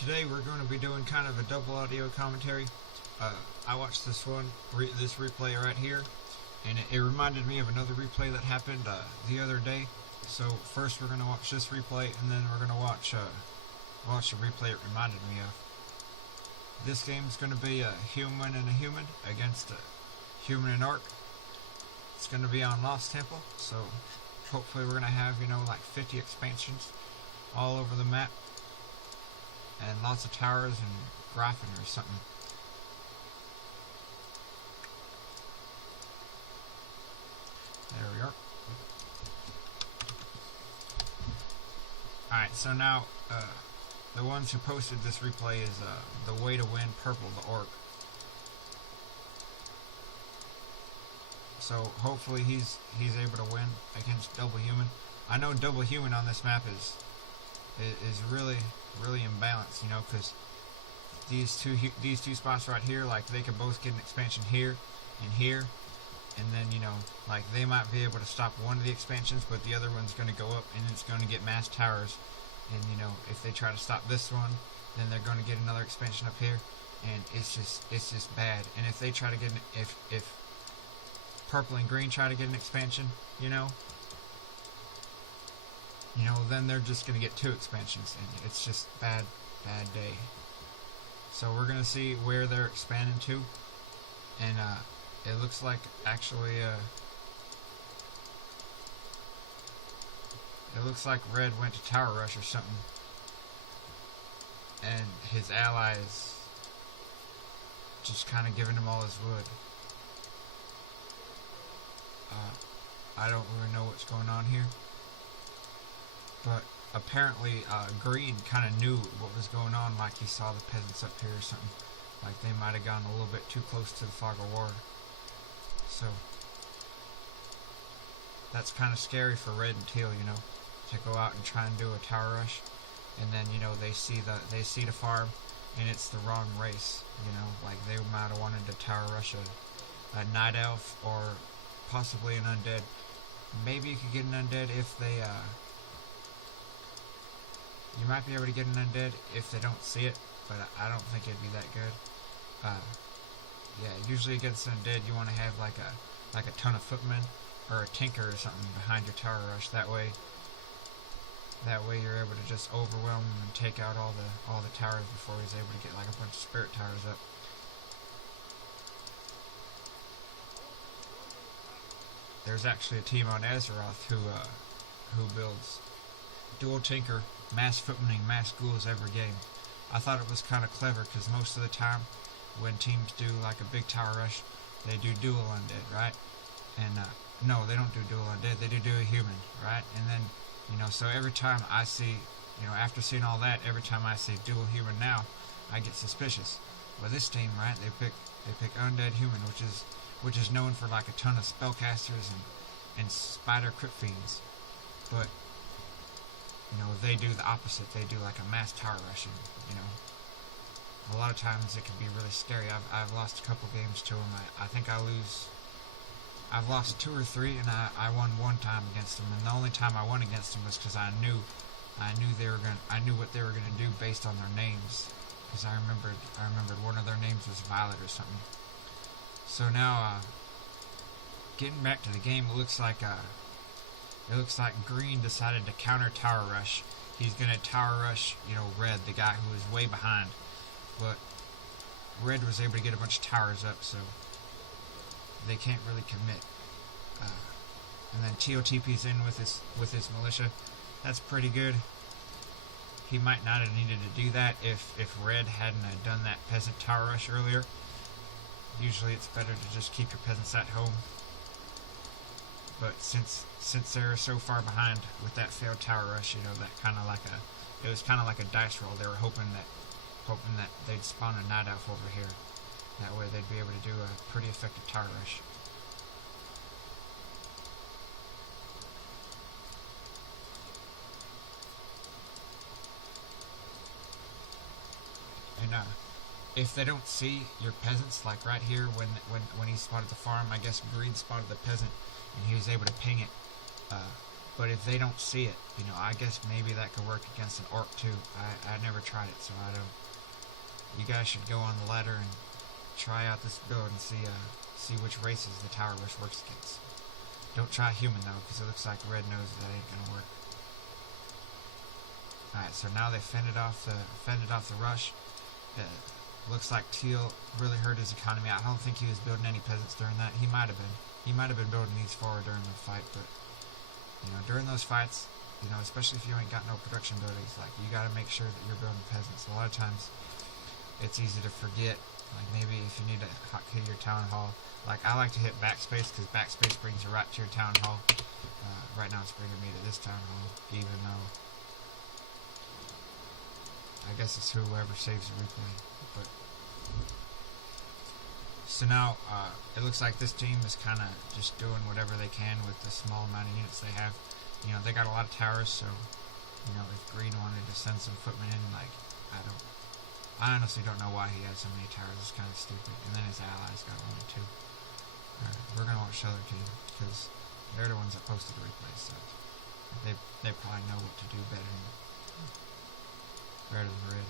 Today we're going to be doing kind of a double audio commentary. I watched this replay right here, and it reminded me of another replay that happened the other day. So first we're going to watch this replay, and then we're going to watch the replay it reminded me of. This game is going to be a human and a human against a human and orc. It's going to be on Lost Temple, so hopefully we're going to have, like 50 expansions all over the map, and lots of towers and graphing or something. There we are. Alright, so now the ones who posted this replay is TheWayToWin Purple the Orc. So hopefully he's able to win against Double Human. I know Double Human on this map is really imbalanced, because these two spots right here, like they could both get an expansion here and here, and then like they might be able to stop one of the expansions, but the other one's going to go up and it's going to get mass towers, and if they try to stop this one, then they're going to get another expansion up here, and it's just bad. And if they try to get if purple and green try to get an expansion, then they're just going to get two expansions, and it's just bad day. So we're going to see where they're expanding to, and it looks like actually it looks like Red went to Tower Rush or something, and his allies just kind of giving him all his wood. I don't really know what's going on here, but apparently Green kind of knew what was going on, like he saw the peasants up here or something. Like they might have gone a little bit too close to the fog of war. So that's kind of scary for Red and Teal, to go out and try and do a tower rush, and then they see the farm, and it's the wrong race. Like they might have wanted to tower rush a night elf or possibly an undead. Maybe you could get an undead if they you might be able to get an undead if they don't see it, but I don't think it'd be that good. Yeah, usually against an undead you want to have like a ton of footmen or a tinker or something behind your tower rush. That way you're able to just overwhelm him and take out all the towers before he's able to get like a bunch of spirit towers up. There's actually a team on Azeroth who builds dual tinker, mass footman, and mass ghouls every game. I thought it was kind of clever, because most of the time when teams do like a big tower rush, they do dual undead, right? And no, they don't do dual undead, they do a human, right? And then so every time I see, after seeing all that, every time I see dual human now, I get suspicious. Well, this team, right, they pick undead human, which is known for like a ton of spellcasters and spider crypt fiends, but they do the opposite. They do like a mass tower rushing. A lot of times it can be really scary. I've lost a couple games to them. I think I've lost 2 or 3, and I won 1 time against them. And the only time I won against them was because I knew what they were gonna do based on their names. Because I remembered one of their names was Violet or something. So now, getting back to the game, it looks like Green decided to counter tower rush. He's gonna tower rush, Red, the guy who was way behind. But Red was able to get a bunch of towers up, so they can't really commit. And then Teal TP's in with his militia. That's pretty good. He might not have needed to do that if Red hadn't done that peasant tower rush earlier. Usually it's better to just keep your peasants at home. But since they're so far behind with that failed tower rush, it was kind of like a dice roll. They were hoping that they'd spawn a night elf over here. That way they'd be able to do a pretty effective tower rush. And if they don't see your peasants, like right here when he spotted the farm, I guess Green spotted the peasant and he was able to ping it But if they don't see it, you know, I guess maybe that could work against an orc too. I never tried it, so I don't. You guys should go on the ladder and try out this build and see which races the tower rush works against. Don't try human though, because it looks like red knows that ain't gonna work. Alright, so now they fended off the rush. Looks like teal really hurt his economy. I don't think he was building any peasants during that. He might have been. He might have been building these forward during the fight, but you know, during those fights, you know, especially if you ain't got no production buildings, like you got to make sure that you're building peasants. A lot of times, it's easy to forget. Like maybe if you need to hotkey your town hall, like I like to hit backspace because backspace brings you right to your town hall. Right now, it's bringing me to this town hall, even though I guess it's whoever saves the replay. But so now it looks like this team is kind of just doing whatever they can with the small amount of units they have. You know, they got a lot of towers, so you know, if green wanted to send some footmen in, like I honestly don't know why he has so many towers. It's kind of stupid. And then his allies got one or two. Alright, we're gonna watch the other team because they're the ones that posted the replay, so they probably know what to do better than red.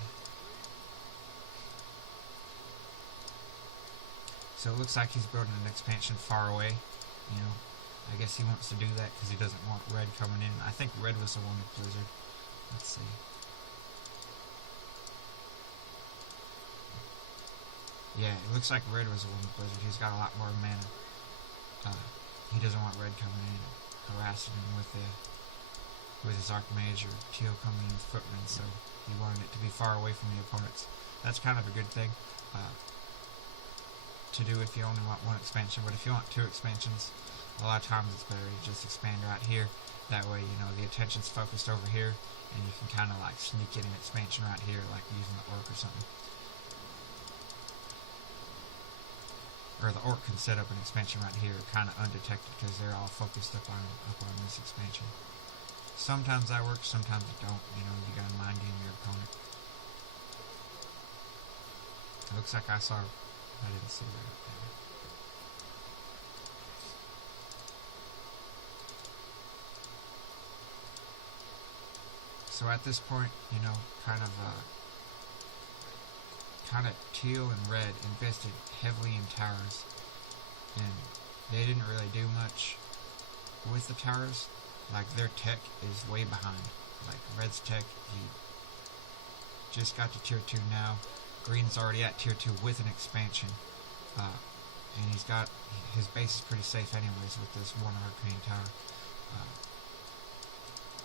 So it looks like he's building an expansion far away. You know, I guess he wants to do that because he doesn't want red coming in. I think red was the one with blizzard. Let's see. Yeah, it looks like red was the one with blizzard. He's got a lot more mana. He doesn't want red coming in and harassing him with his archmage or teal coming in with footmen. So he wanted it to be far away from the opponents. That's kind of a good thing to do if you only want one expansion. But if you want two expansions, a lot of times it's better to just expand right here. That way, you know, the attention's focused over here, and you can kind of like sneak in an expansion right here, like using the orc or something. Or the orc can set up an expansion right here, kind of undetected, because they're all focused up on this expansion. Sometimes that works, sometimes it don't. You know, you gotta mind game your opponent. It looks like I didn't see that up there. So at this point, you know, kind of teal and red invested heavily in towers, and they didn't really do much with the towers. Like their tech is way behind. Like red's tech, he just got to tier 2 now. Green's already at tier 2 with an expansion, and he's got his base is pretty safe anyways with this one arcane tower.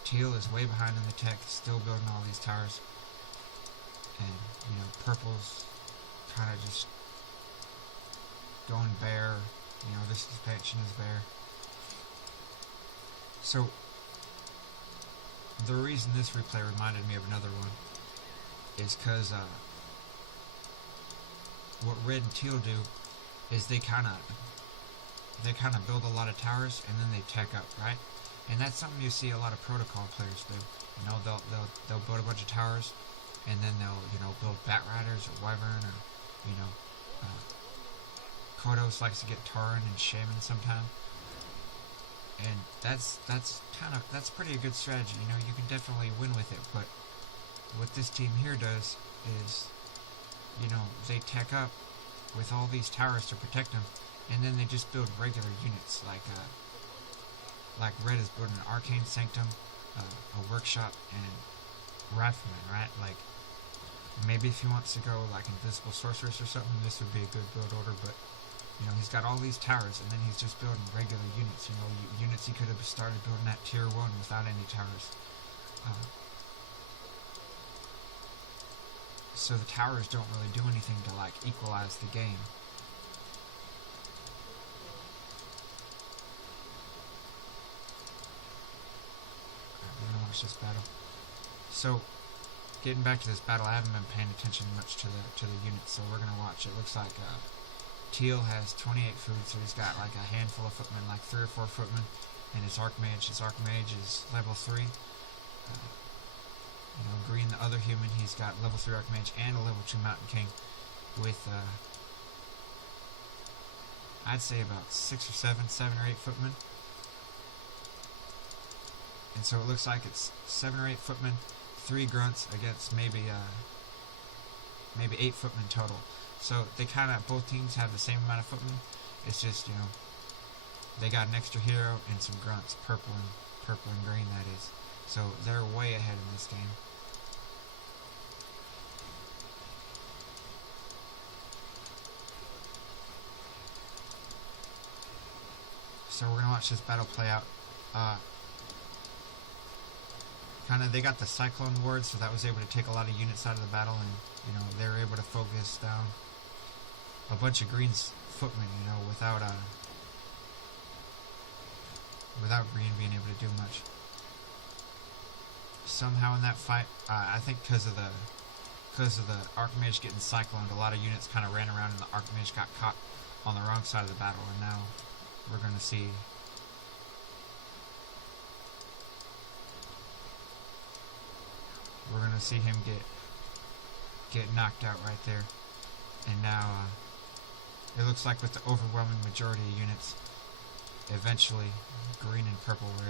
Teal is way behind in the tech, still building all these towers. And, you know, purple's kind of just going bare. You know, this expansion is bare. So, the reason this replay reminded me of another one is because what red and teal do is they kind of build a lot of towers and then they tech up, right? And that's something you see a lot of protocol players do. You know, they'll build a bunch of towers, and then they'll, you know, build Bat Riders or Wyvern, or, you know, Kodos likes to get Tauren and Shaman sometime. And that's pretty a good strategy. You know, you can definitely win with it, but what this team here does is, you know, they tech up with all these towers to protect them, and then they just build regular units, like red is building an Arcane Sanctum, a Workshop, and Rifleman, right? Like, maybe if he wants to go like Invisible Sorceress or something, this would be a good build order, but, you know, he's got all these towers, and then he's just building regular units, you know, units he could have started building at tier 1 without any towers. So the towers don't really do anything to, like, equalize the game. We're gonna watch this battle. So, getting back to this battle, I haven't been paying attention much to the units, so we're gonna watch. It looks like teal has 28 food, so he's got like a handful of footmen, like 3 or 4 footmen, and his archmage is level 3. You know, green, the other human, he's got level 3 archmage and a level 2 mountain king, with I'd say about 7 or 8 footmen. And so it looks like it's 7 or 8 footmen, 3 grunts against maybe 8 footmen total. So they kind of, both teams have the same amount of footmen. It's just, they got an extra hero and some grunts, purple and green, that is. So they're way ahead in this game. So we're gonna watch this battle play out. They got the Cyclone Ward, so that was able to take a lot of units out of the battle, and they were able to focus down a bunch of Green's footmen, without Green being able to do much. Somehow in that fight, I think because of the Archmage getting cycloned, a lot of units kind of ran around, and the Archmage got caught on the wrong side of the battle, and now we're gonna see. We're gonna see him get knocked out right there, and now it looks like with the overwhelming majority of units, eventually green and purple were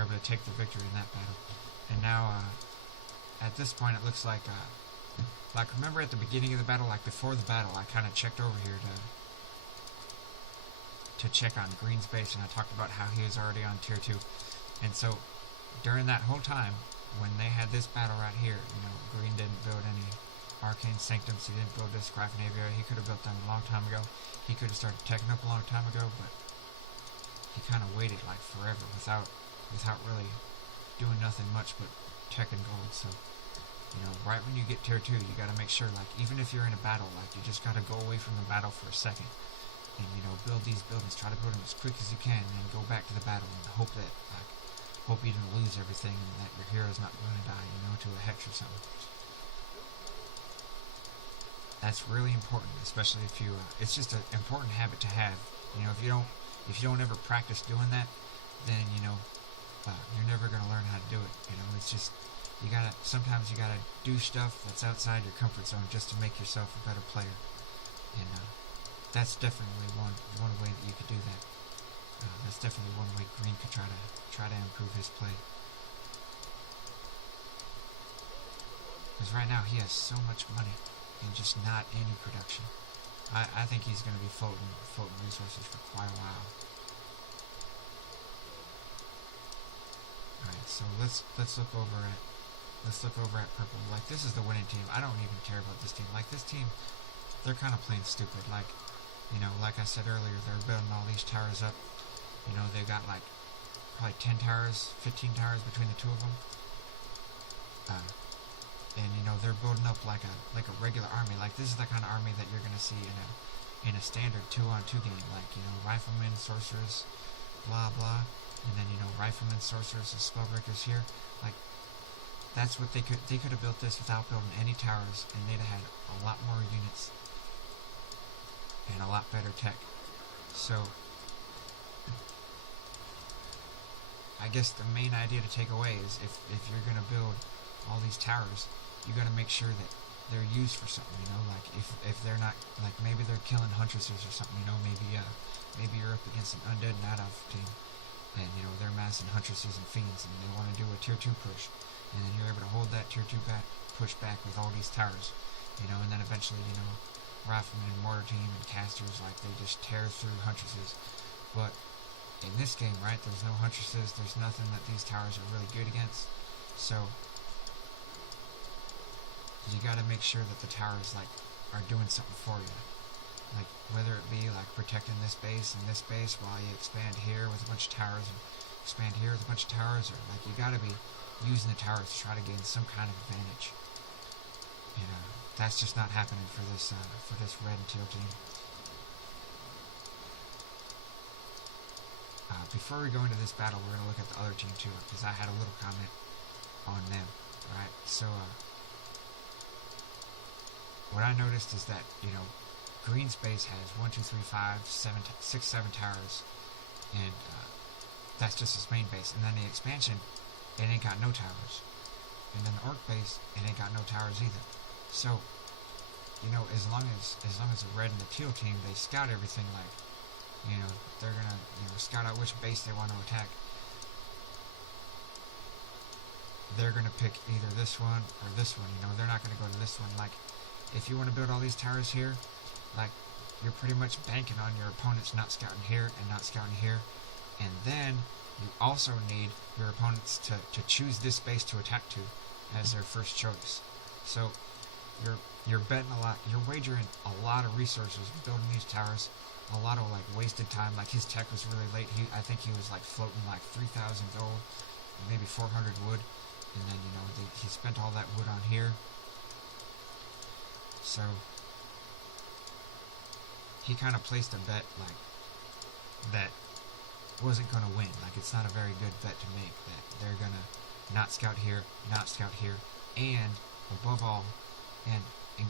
able to take the victory in that battle. And now at this point, it looks like remember at the beginning of the battle, like before the battle, I kind of checked over here to check on Green's base, and I talked about how he was already on tier 2, and so during that whole time, when they had this battle right here, Green didn't build any Arcane Sanctums, he didn't build this Craft Aviary. He could have built them a long time ago. He could have started teching up a long time ago, but he kind of waited like forever without really doing nothing much but tech and gold. So, right when you get tier 2, you gotta make sure, like, even if you're in a battle, like, you just gotta go away from the battle for a second and, build these buildings, try to build them as quick as you can, and then go back to the battle and hope you didn't lose everything and that your hero's not going to die, to a hex or something. That's really important, especially if you, it's just an important habit to have. If you don't ever practice doing that, then, you're never going to learn how to do it. It's just, sometimes you gotta do stuff that's outside your comfort zone just to make yourself a better player. And, that's definitely one way that you could do that. That's definitely one way Green could try to improve his play. Because right now he has so much money and just not any production. I think he's going to be floating resources for quite a while. Alright, so let's look over at purple. Like, this is the winning team. I don't even care about this team. Like, this team, they're kind of playing stupid. Like, like I said earlier, they're building all these towers up. They've got like probably 10 towers, 15 towers between the two of them. And they're building up like a regular army. Like, this is the kind of army that you're gonna see in a standard 2-on-2 game. Like, riflemen, sorcerers, blah blah, and then riflemen, sorcerers, and spellbreakers here. Like, that's what they could have built this without building any towers, and they'd have had a lot more units and a lot better tech. So I guess the main idea to take away is if you're going to build all these towers, you got to make sure that they're used for something, like if they're not, like, maybe they're killing huntresses or something, maybe you're up against an undead night elf team, and they're massing huntresses and fiends, and they want to do a tier 2 push, and then you're able to hold that tier 2 push back with all these towers, and then eventually, riflemen and mortar team and casters, like, they just tear through huntresses. But in this game, right, there's no huntresses, there's nothing that these towers are really good against, so you gotta make sure that the towers, like, are doing something for you. Like, whether it be, like, protecting this base and this base while you expand here with a bunch of towers and expand here with a bunch of towers, or, like, you gotta be using the towers to try to gain some kind of advantage. That's just not happening for this red and teal team. Before we go into this battle, we're going to look at the other team too, because I had a little comment on them. Alright, so what I noticed is that, Green's base has 1, 2, 3, 5, 6, 7 towers, and that's just his main base. And then the expansion, it ain't got no towers. And then the orc base, it ain't got no towers either. So, as long as the red and the teal team, they scout everything, like, they're gonna, scout out which base they want to attack. they're going to pick either this one or this one. You know, they're not going to go to this one. Like, if you want to build all these towers here, like, you're pretty much banking on your opponents not scouting here and not scouting here. And then you also need your opponents to choose this base to attack to as their first choice. So you're betting a lot. You're wagering a lot of resources building these towers. A lot of like wasted time. Like his tech was really late. I think he was like floating like 3,000 gold, maybe 400 wood, and then you know he spent all that wood on here. So he kind of placed a bet like that wasn't going to win. Like it's not a very good bet to make. That they're gonna not scout here, and above all, and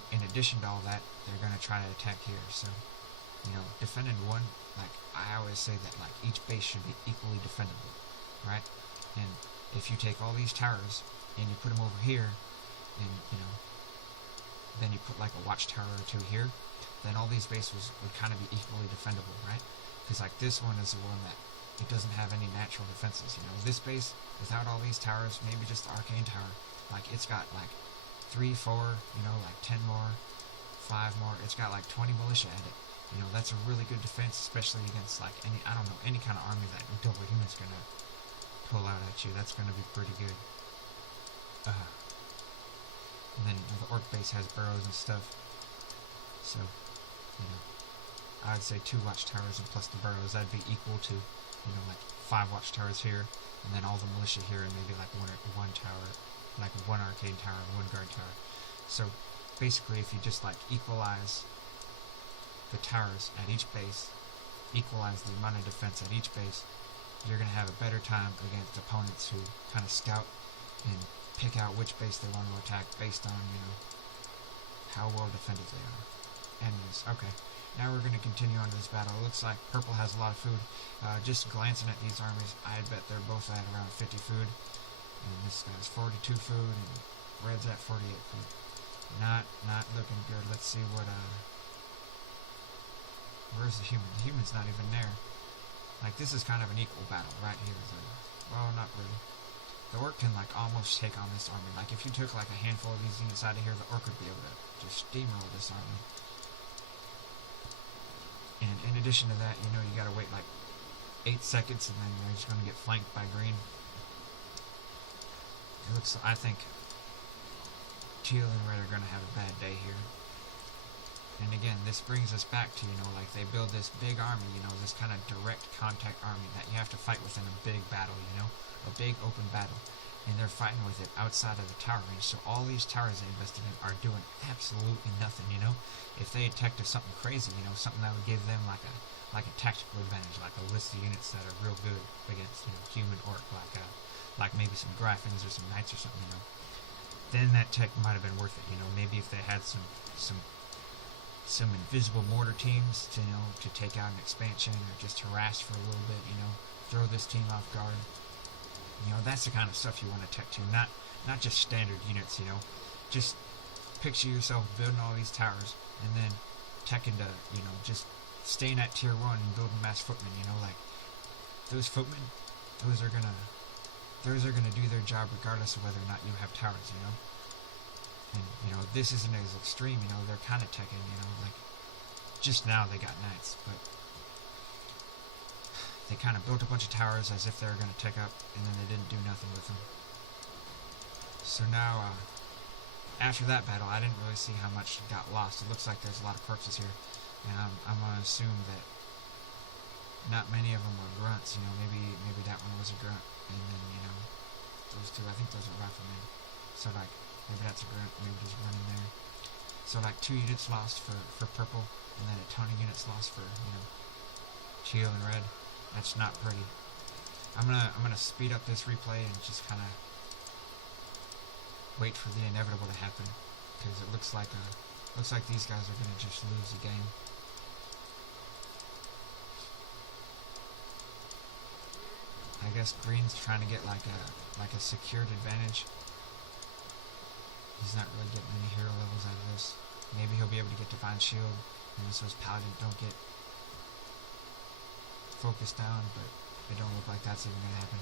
in addition to all that, they're gonna try to attack here. So, you know, defending one, like I always say that like each base should be equally defendable, right? And if you take all these towers and you put them over here, and you know, then you put like a watchtower or two here, then all these bases would kind of be equally defendable, right? Because like this one is the one that it doesn't have any natural defenses. You know, this base without all these towers, maybe just the arcane tower, like it's got like 3, 4, you know, like 10 more, 5 more. It's got like 20 militia at it. You know, that's a really good defense, especially against like any, I don't know, any kind of army that double human's gonna pull out at you. That's gonna be pretty good. And then the orc base has burrows and stuff. So, you know, I'd say 2 watchtowers and plus the burrows, that'd be equal to, you know, like 5 watchtowers here, and then all the militia here, and maybe like one tower, like 1 arcane tower, 1 guard tower. So basically, if you just like equalize the towers at each base, equalize the amount of defense at each base, you're going to have a better time against opponents who kind of scout and pick out which base they want to attack based on, you know, how well defended they are. Anyways, okay. Now we're going to continue on to this battle. It looks like purple has a lot of food. Just glancing at these armies, I bet they're both at around 50 food. And this guy's 42 food, and red's at 48 food. Not looking good. Let's see what, where's the human? The human's not even there. Like, this is kind of an equal battle right here. Well, not really. The orc can, like, almost take on this army. Like, if you took, like, a handful of these units out of here, the orc would be able to just steamroll this army. And in addition to that, you know, you gotta wait, like, 8 seconds, and then they're just gonna get flanked by green. It looks, I think, teal and red are gonna have a bad day here. And again, this brings us back to, you know, like, they build this big army, you know, this kind of direct contact army that you have to fight with in a big battle, you know, a big open battle. And they're fighting with it outside of the tower range, so all these towers they invested in are doing absolutely nothing, you know. If they attacked to something crazy, you know, something that would give them like a tactical advantage, like a list of units that are real good against, you know, human orc, like maybe some Griffins or some Knights or something, you know, then that tech might have been worth it, you know. Maybe if they had some invisible mortar teams to, you know, to take out an expansion or just harass for a little bit, you know, throw this team off guard. You know, that's the kind of stuff you want to tech to, not just standard units, you know. Just picture yourself building all these towers and then teching to, you know, just staying at tier 1 and building mass footmen, you know, like those footmen, those are gonna do their job regardless of whether or not you have towers, you know. And, you know, this isn't as extreme, you know, they're kind of teching, you know, like, just now they got knights, but they kind of built a bunch of towers as if they were going to tech up, and then they didn't do nothing with them. So now, after that battle, I didn't really see how much got lost. It looks like there's a lot of corpses here, and I'm going to assume that not many of them were grunts, you know, maybe that one was a grunt, and then, you know, those two, I think those are riflemen. So, like, maybe that's a grunt, maybe just one in there. So, like, 2 units lost for purple, and then a ton of units lost for, you know, teal and red. That's not pretty. I'm gonna speed up this replay and just kind of wait for the inevitable to happen, because it looks like these guys are gonna just lose the game. I guess green's trying to get like a secured advantage. He's not really getting any hero levels out of this. Maybe he'll be able to get divine shield, and so his paladin don't get focused down, but it don't look like that's even going to happen.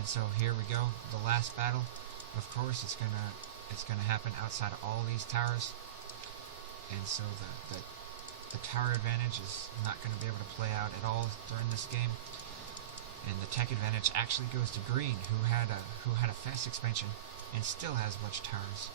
And so here we go, the last battle. of course, it's gonna happen outside of all these towers, and so the tower advantage is not going to be able to play out at all during this game. And the tech advantage actually goes to green, who had a fast expansion and still has much towers.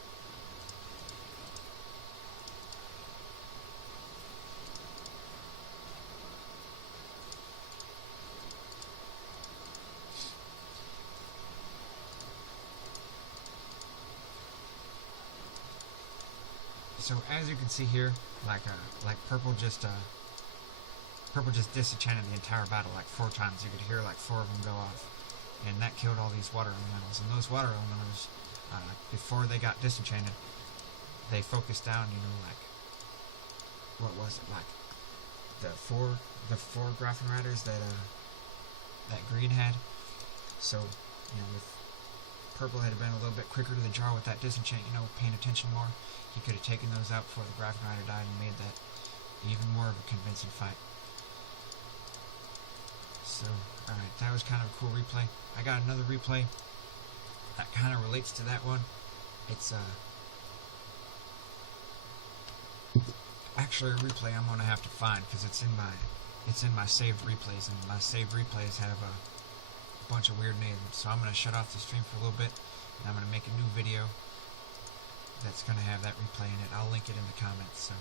So as you can see here, like purple just disenchanted the entire battle like 4 times. You could hear like 4 of them go off, and that killed all these water elementals. And those water elementals, before they got disenchanted, they focused down. You know, like what was it, like the four Graffin Riders that green had. So, you know, if purple had been a little bit quicker to the draw with that disenchant, you know, paying attention more, he could have taken those out before the Graffin Rider died and made that even more of a convincing fight. So, alright, that was kind of a cool replay. I got another replay that kind of relates to that one. It's actually a replay I'm gonna have to find because it's in my saved replays, and my saved replays have a bunch of weird names. So I'm gonna shut off the stream for a little bit, and I'm gonna make a new video that's gonna have that replay in it. I'll link it in the comments. So.